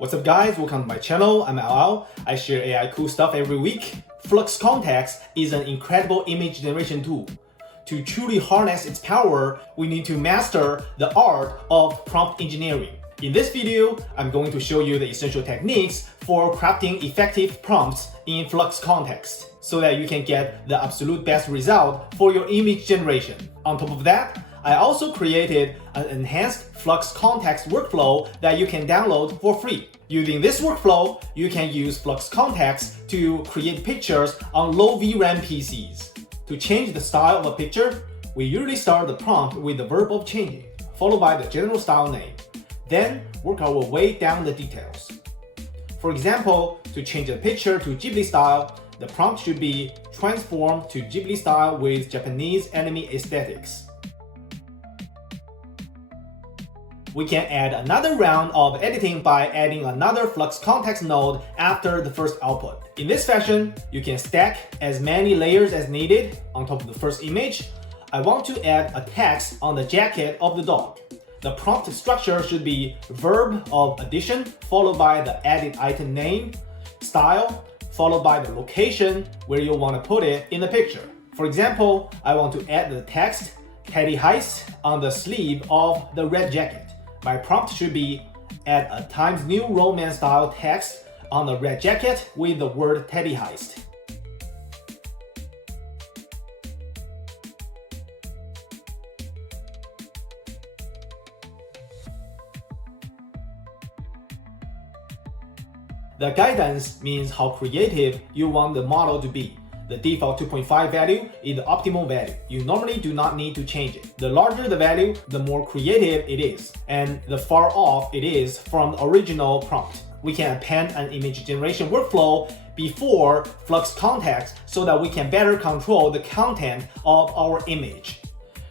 What's up guys, welcome to my channel, I'm LL. I share AI cool stuff every week. Flux Kontext is an incredible image generation tool. To truly harness its power, we need to master the art of prompt engineering. In this video, I'm going to show you the essential techniques for crafting effective prompts in Flux Kontext so that you can get the absolute best result for your image generation. On top of that, I also created an enhanced Flux Kontext workflow that you can download for free. Using this workflow, you can use Flux Kontext to create pictures on low VRAM PCs. To change the style of a picture, we usually start the prompt with the verb of changing, followed by the general style name. Then work our way down the details. For example, to change the picture to Ghibli style, the prompt should be transform to Ghibli style with Japanese anime aesthetics. We can add another round of editing by adding another Flux Kontext node after the first output. In this fashion, you can stack as many layers as needed on top of the first image. I want to add a text on the jacket of the dog. The prompt structure should be verb of addition followed by the added item name, style, followed by the location where you want to put it in the picture. For example, I want to add the text Teddy Heist on the sleeve of the red jacket. My prompt should be add a Times New Roman style text on the red jacket with the word Teddy Heist. The guidance means how creative you want the model to be. The default 2.5 value is the optimal value. You normally do not need to change it. The larger the value, the more creative it is, and the far off it is from the original prompt. We can append an image generation workflow before Flux Kontext so that we can better control the content of our image.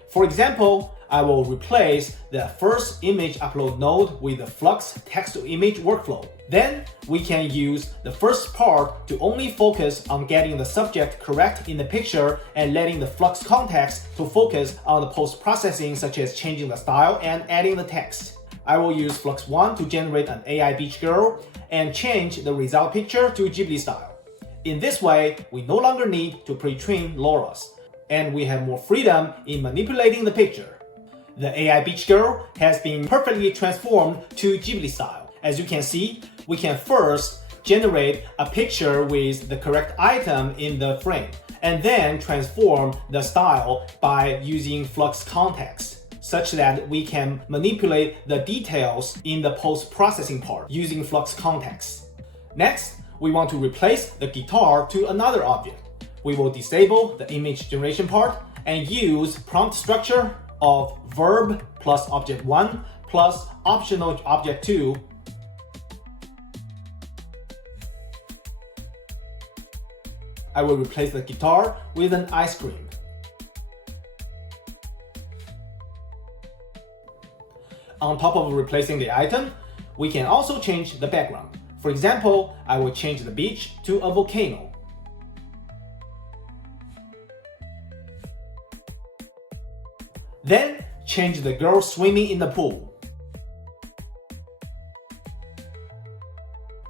For example, I will replace the first image upload node with the Flux text-to-image workflow. Then we can use the first part to only focus on getting the subject correct in the picture and letting the Flux Kontext to focus on the post-processing such as changing the style and adding the text. I will use Flux 1 to generate an AI beach girl and change the result picture to Ghibli style. In this way, we no longer need to pre-train LoRa's, and we have more freedom in manipulating the picture. The AI beach girl has been perfectly transformed to Ghibli style. As you can see, we can first generate a picture with the correct item in the frame, and then transform the style by using Flux Kontext, such that we can manipulate the details in the post-processing part using Flux Kontext. Next, we want to replace the guitar to another object. We will disable the image generation part and use prompt structure of verb plus object 1 plus optional object 2. I will replace the guitar with an ice cream. On top of replacing the item, we can also change the background. For example, I will change the beach to a volcano. Then change the girl swimming in the pool.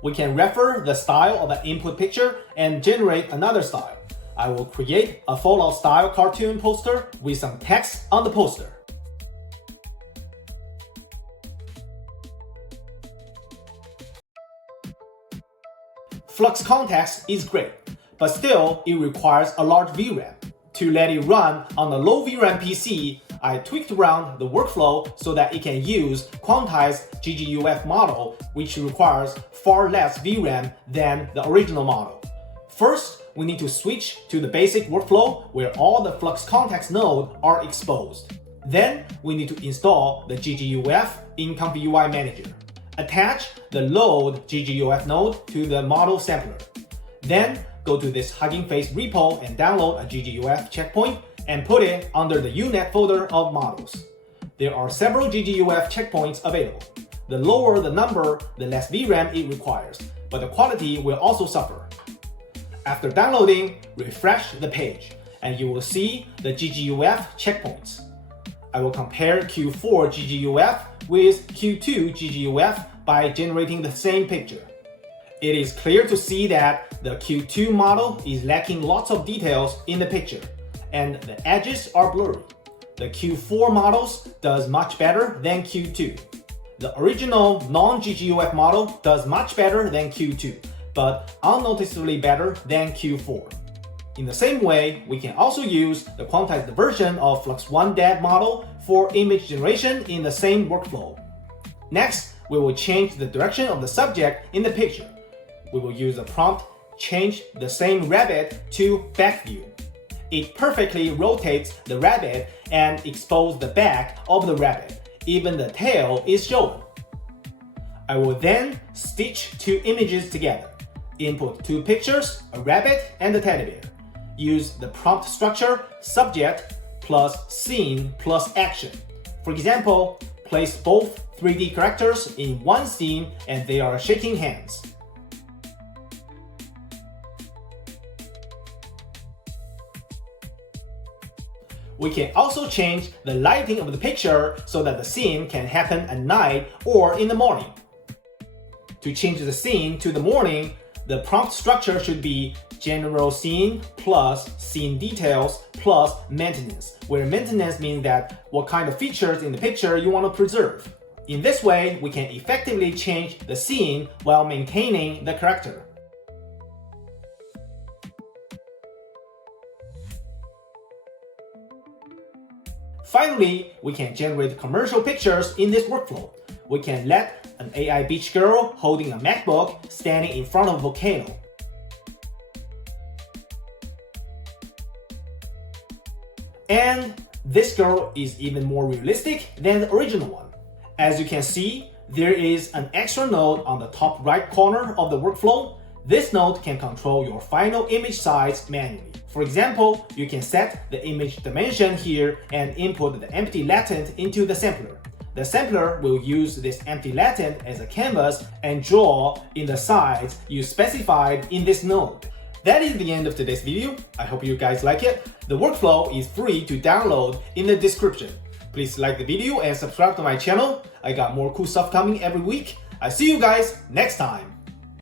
We can refer the style of an input picture and generate another style. I will create a Fallout style cartoon poster with some text on the poster. Flux Kontext is great, but still it requires a large VRAM. To let it run on a low VRAM PC, I tweaked around the workflow so that it can use quantized GGUF model, which requires far less VRAM than the original model. First, we need to switch to the basic workflow where all the Flux Kontext nodes are exposed. Then, we need to install the GGUF in ComfyUI Manager. Attach the load GGUF node to the model sampler. Then, go to this Hugging Face repo and download a GGUF checkpoint and put it under the UNet folder of models. There are several GGUF checkpoints available. The lower the number, the less VRAM it requires, but the quality will also suffer. After downloading, refresh the page, and you will see the GGUF checkpoints. I will compare Q4 GGUF with Q2 GGUF by generating the same picture. It is clear to see that the Q2 model is lacking lots of details in the picture, and the edges are blurry. The Q4 models does much better than Q2. The original non-GGUF model does much better than Q2, but unnoticeably better than Q4. In the same way, we can also use the Kontext version of Flux 1 DAD model for image generation in the same workflow. Next, we will change the direction of the subject in the picture. We will use a prompt, change the same rabbit to back view. It perfectly rotates the rabbit and exposes the back of the rabbit. Even the tail is shown. I will then stitch two images together. Input two pictures, a rabbit and a teddy bear. Use the prompt structure subject plus scene plus action. For example, place both 3D characters in one scene and they are shaking hands. We can also change the lighting of the picture so that the scene can happen at night or in the morning. To change the scene to the morning, the prompt structure should be general scene plus scene details plus maintenance, where maintenance means that what kind of features in the picture you want to preserve. In this way, we can effectively change the scene while maintaining the character. Finally, we can generate commercial pictures in this workflow. We can let an AI beach girl holding a MacBook standing in front of a volcano. And this girl is even more realistic than the original one. As you can see, there is an extra node on the top right corner of the workflow. This node can control your final image size manually. For example, you can set the image dimension here and input the empty latent into the sampler. The sampler will use this empty latent as a canvas and draw in the size you specified in this node. That is the end of today's video. I hope you guys like it. The workflow is free to download in the description. Please like the video and subscribe to my channel. I got more cool stuff coming every week. I see you guys next time.